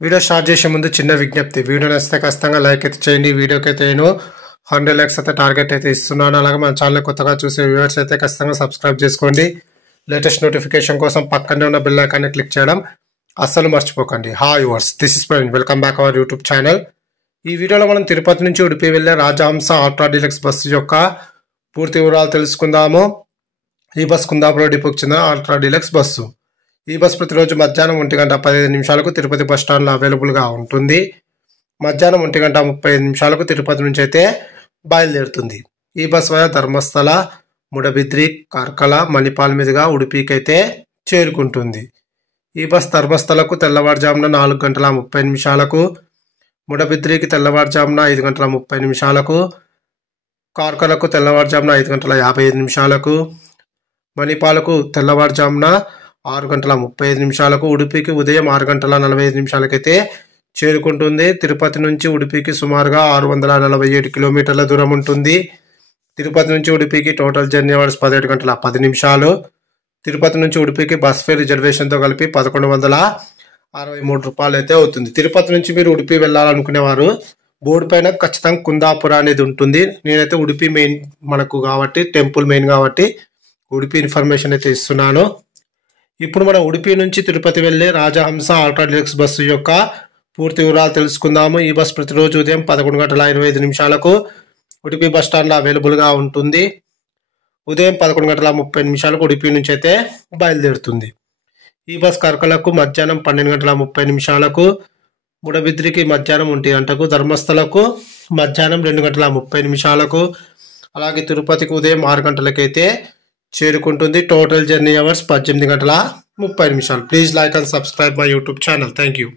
Video start చేసే ముందు చిన్న విజ్ఞప్తి. వీడియో నచ్చితే ఖచ్చితంగా లైక్ అయితే చేయండి. వీడియోకి అయితే నేను 100 లైక్స్ అయితే టార్గెట్ అయితే ఇస్తున్నాను. అలాగే మన ఛానల్ కొత్తగా చూసే వ్యూవర్స్ అయితే ఖచ్చితంగా సబ్స్క్రైబ్ చేసుకోండి. లేటెస్ట్ నోటిఫికేషన్ కోసం పక్కనే ఉన్న బెల్ ఐకాన్ని క్లిక్ చేయడం అస్సలు మర్చిపోకండి. Hi viewers, this is Praveen. Welcome back our YouTube channel. ఈ వీడియోలో మనం తిరుపతి నుంచి ఉడిపి వెళ్ళే రాజహంస అల్ట్రా డీలక్స్ బస్సు యొక్క పూర్తి వివరాలు తెలుసుకుందాము. ఈ బస్ కుందాపురం డిపోకి చెందిన అల్ట్రా డీలక్స్ బస్సు. ఈ బస్ ప్రతిరోజు మధ్యాహ్నం 1:15 తిరుపతి బస్ స్టాండ్లో అవైలబుల్గా ఉంటుంది. మధ్యాహ్నం 1:35 తిరుపతి నుంచి అయితే బయలుదేరుతుంది. ఈ బస్ వల్ల ధర్మస్థల, ముడబిద్రి, కార్కల, మణిపాల్ మీదుగా ఉడిపికి అయితే చేరుకుంటుంది. ఈ బస్ ధర్మస్థలకు తెల్లవారుజామున 4:30, ముడబిద్రికి తెల్లవారుజామున 5:30, కార్కలకు తెల్లవారుజామున 5:55, మణిపాలకు తెల్లవారుజామున 6:35, ఉడిపికి ఉదయం 6:45 అయితే చేరుకుంటుంది. తిరుపతి నుంచి ఉడిపికి సుమారుగా 647 కిలోమీటర్ల దూరం ఉంటుంది. తిరుపతి నుంచి ఉడిపికి టోటల్ జర్నీ అవర్స్ 17:10. తిరుపతి నుంచి ఉడిపికి బస్ ఫేర్ రిజర్వేషన్తో కలిపి 1163 రూపాయలు అయితే అవుతుంది. తిరుపతి నుంచి మీరు ఉడిపి వెళ్ళాలనుకునేవారు బోర్డు పైన ఖచ్చితంగా కుందాపురం అనేది ఉంటుంది. నేనైతే ఉడిపి మెయిన్ మనకు కాబట్టి, టెంపుల్ మెయిన్ కాబట్టి ఉడిపి ఇన్ఫర్మేషన్ అయితే ఇస్తున్నాను. ఇప్పుడు మనం ఉడిపి నుంచి తిరుపతి వెళ్ళే రాజహంస అల్ట్రా డీలక్స్ బస్సు యొక్క పూర్తి వివరాలు తెలుసుకుందాము. ఈ బస్ ప్రతిరోజు ఉదయం 11:25 ఉడిపి బస్ స్టాండ్లో అవైలబుల్గా ఉంటుంది. ఉదయం 11:30 ఉడిపి నుంచి అయితే బయలుదేరుతుంది. ఈ బస్ కార్కలకు మధ్యాహ్నం 12:30, ముడబిద్రికి మధ్యాహ్నం 1 గంటకు, ధర్మస్థలకు మధ్యాహ్నం 2:30, అలాగే తిరుపతికి ఉదయం 6 గంటలకైతే చేరుకుంటుంది. Total journey hours 18:30. Please like and subscribe my YouTube channel. Thank you.